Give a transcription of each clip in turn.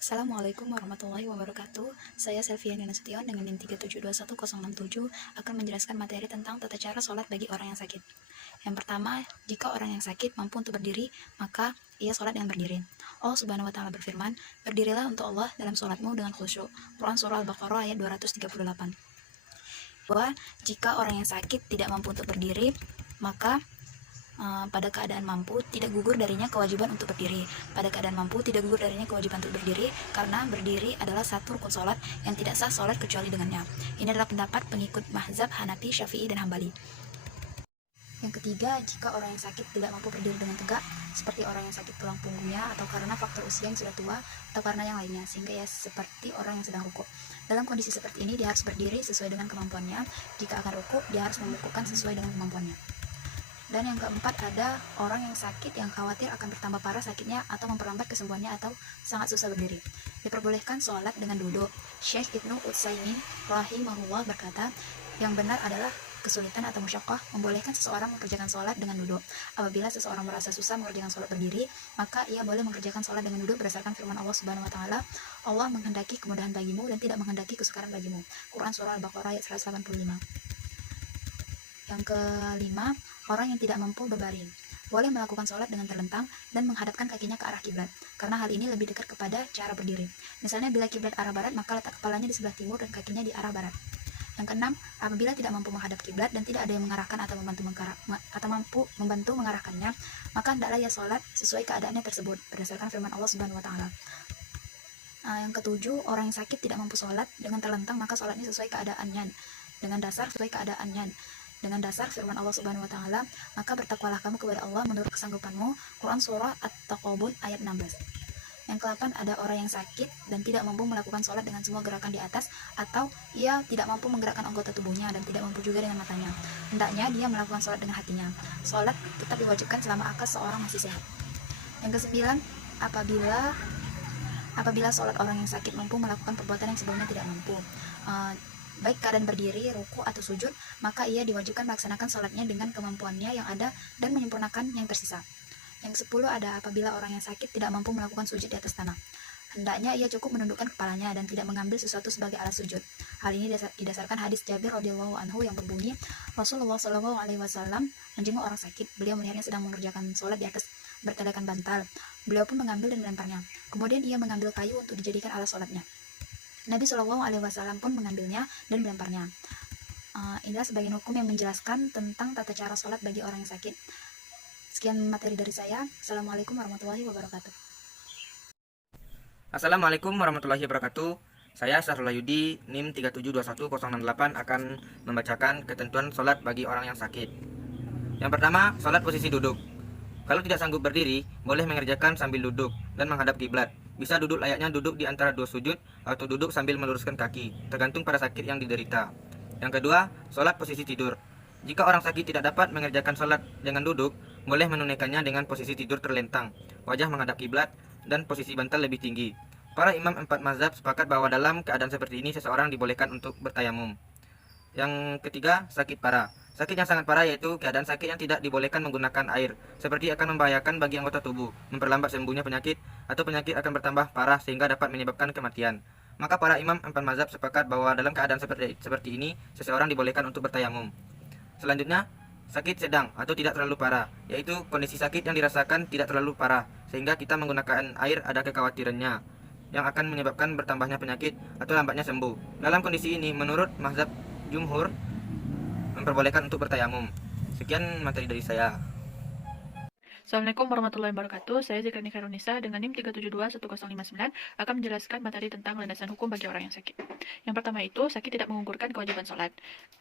Assalamualaikum warahmatullahi wabarakatuh. Saya Selviana Nasution dengan NIM 3721067 akan menjelaskan materi tentang tata cara sholat bagi orang yang sakit. Yang pertama, jika orang yang sakit mampu untuk berdiri, maka ia sholat dengan berdiri. Allah Subhanahu wa Ta'ala berfirman, "Berdirilah untuk Allah dalam sholatmu dengan khusyuk." Quran Surah Al-Baqarah ayat 238. Bahwa jika orang yang sakit tidak mampu untuk berdiri, maka pada keadaan mampu tidak gugur darinya kewajiban untuk berdiri. Pada keadaan mampu tidak gugur darinya kewajiban untuk berdiri, karena berdiri adalah satu rukun sholat yang tidak sah sholat kecuali dengannya. Ini adalah pendapat pengikut mazhab Hanafi, Syafi'i, dan Hambali. Yang ketiga, jika orang yang sakit tidak mampu berdiri dengan tegak, seperti orang yang sakit tulang punggungnya, atau karena faktor usia yang sudah tua, atau karena yang lainnya, sehingga ia seperti orang yang sedang rukuk. Dalam kondisi seperti ini, dia harus berdiri sesuai dengan kemampuannya. Jika akan rukuk, dia harus membungkukkan sesuai dengan kemampuannya. Dan yang keempat, ada orang yang sakit yang khawatir akan bertambah parah sakitnya atau memperlambat kesembuhannya atau sangat susah berdiri. Diperbolehkan sholat dengan duduk. Syekh Ibnu Utsaimin rahimahullah berkata, yang benar adalah kesulitan atau musyaqqah membolehkan seseorang mengerjakan sholat dengan duduk. Apabila seseorang merasa susah mengerjakan sholat berdiri, maka ia boleh mengerjakan sholat dengan duduk berdasarkan firman Allah Subhanahu wa Ta'ala, Allah menghendaki kemudahan bagimu dan tidak menghendaki kesukaran bagimu. Quran Surah Al-Baqarah ayat 185. Yang kelima, orang yang tidak mampu berbaring boleh melakukan sholat dengan terlentang dan menghadapkan kakinya ke arah kiblat, karena hal ini lebih dekat kepada cara berdiri. Misalnya bila kiblat arah barat, maka letak kepalanya di sebelah timur dan kakinya di arah barat. Yang keenam, apabila tidak mampu menghadap kiblat dan tidak ada yang mengarahkan atau mampu membantu mengarahkannya, maka hendaklah ia sholat sesuai keadaannya tersebut berdasarkan firman Allah Subhanahu wa Ta'ala. Yang ketujuh, orang yang sakit tidak mampu sholat dengan terlentang, maka sholatnya sesuai keadaannya, dengan dasar firman Allah Subhanahu wa Ta'ala, maka bertakwalah kamu kepada Allah menurut kesanggupanmu. Quran Surah At-Taqabun ayat 16. Yang ke-8, ada orang yang sakit dan tidak mampu melakukan sholat dengan semua gerakan di atas, atau ia tidak mampu menggerakkan anggota tubuhnya dan tidak mampu juga dengan matanya. Hendaknya dia melakukan sholat dengan hatinya. Sholat tetap diwajibkan selama akal seorang masih sehat. Yang ke-9, apabila sholat orang yang sakit mampu melakukan perbuatan yang sebelumnya tidak mampu, baik keadaan berdiri, ruku, atau sujud, maka ia diwajibkan melaksanakan sholatnya dengan kemampuannya yang ada dan menyempurnakan yang tersisa. Yang 10, ada apabila orang yang sakit tidak mampu melakukan sujud di atas tanah, hendaknya ia cukup menundukkan kepalanya dan tidak mengambil sesuatu sebagai alat sujud. Hal ini didasarkan hadis Jabir radhiyallahu anhu yang berbunyi, Rasulullah shallallahu alaihi wasallam menjenguk orang sakit. Beliau melihatnya sedang mengerjakan sholat di atas bertelekan bantal. Beliau pun mengambil dan melemparnya. Kemudian ia mengambil kayu untuk dijadikan alat sholatnya. Nabi Shallallahu alaihi wasallam pun mengambilnya dan melemparnya. Inilah sebagian hukum yang menjelaskan tentang tata cara sholat bagi orang yang sakit. Sekian materi dari saya. Assalamualaikum warahmatullahi wabarakatuh. Assalamualaikum warahmatullahi wabarakatuh. Saya Sahrul Yudi, NIM 3721068 akan membacakan ketentuan sholat bagi orang yang sakit. Yang pertama, sholat posisi duduk. Kalau tidak sanggup berdiri, boleh mengerjakan sambil duduk dan menghadap kiblat. Bisa duduk layaknya duduk di antara dua sujud atau duduk sambil meluruskan kaki, tergantung pada sakit yang diderita. Yang kedua, sholat posisi tidur. Jika orang sakit tidak dapat mengerjakan sholat dengan duduk, boleh menunaikannya dengan posisi tidur terlentang, wajah menghadap kiblat, dan posisi bantal lebih tinggi. Para imam 4 mazhab sepakat bahwa dalam keadaan seperti ini seseorang dibolehkan untuk bertayamum. Yang ketiga, sakit parah. Sakit yang sangat parah yaitu keadaan sakit yang tidak dibolehkan menggunakan air, seperti akan membahayakan bagi anggota tubuh, memperlambat sembuhnya penyakit, atau penyakit akan bertambah parah sehingga dapat menyebabkan kematian. Maka para imam 4 mazhab sepakat bahwa dalam keadaan seperti ini seseorang dibolehkan untuk bertayamum. Selanjutnya, sakit sedang atau tidak terlalu parah, yaitu kondisi sakit yang dirasakan tidak terlalu parah sehingga kita menggunakan air ada kekhawatirannya yang akan menyebabkan bertambahnya penyakit atau lambatnya sembuh. Dalam kondisi ini, menurut mazhab jumhur, memperbolehkan untuk bertayamum. Sekian materi dari saya. Assalamualaikum warahmatullahi wabarakatuh. Saya Zikrani Khairunisa dengan NIM 3721059 akan menjelaskan materi tentang landasan hukum bagi orang yang sakit. Yang pertama itu, sakit tidak menggugurkan kewajiban sholat.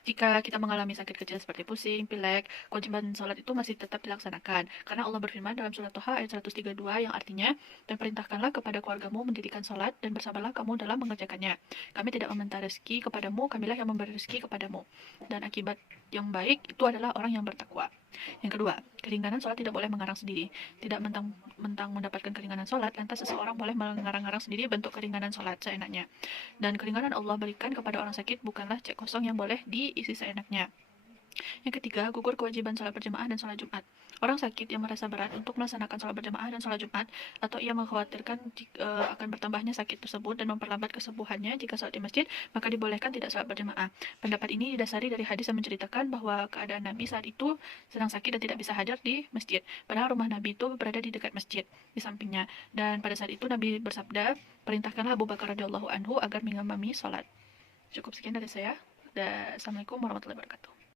Jika kita mengalami sakit kecil seperti pusing, pilek, kewajiban sholat itu masih tetap dilaksanakan. Karena Allah berfirman dalam surat Toha ayat 132 yang artinya, dan perintahkanlah kepada keluargamu mendirikan sholat dan bersabarlah kamu dalam mengerjakannya. Kami tidak meminta rezeki kepadamu, kamilah yang memberi rezeki kepadamu. Dan akibat yang baik itu adalah orang yang bertakwa. Yang kedua, keringanan sholat tidak boleh mengarang sendiri. Tidak mentang-mentang mendapatkan keringanan sholat, lantas seseorang boleh mengarang-arang sendiri bentuk keringanan sholat seenaknya. Dan keringanan Allah berikan kepada orang sakit bukanlah cek kosong yang boleh diisi seenaknya. Yang ketiga, gugur kewajiban sholat berjamaah dan sholat Jumat. Orang sakit yang merasa berat untuk melaksanakan sholat berjamaah dan sholat Jumat, atau ia mengkhawatirkan akan bertambahnya sakit tersebut dan memperlambat kesembuhannya jika sholat di masjid, maka dibolehkan tidak sholat berjamaah. Pendapat ini didasari dari hadis yang menceritakan bahwa keadaan Nabi saat itu sedang sakit dan tidak bisa hadir di masjid. Padahal rumah Nabi itu berada di dekat masjid, di sampingnya. Dan pada saat itu Nabi bersabda, perintahkanlah Abu Bakar radhiyallahu anhu agar mengimami sholat. Cukup sekian dari saya. Assalamualaikum warahmatullahi wabarakatuh.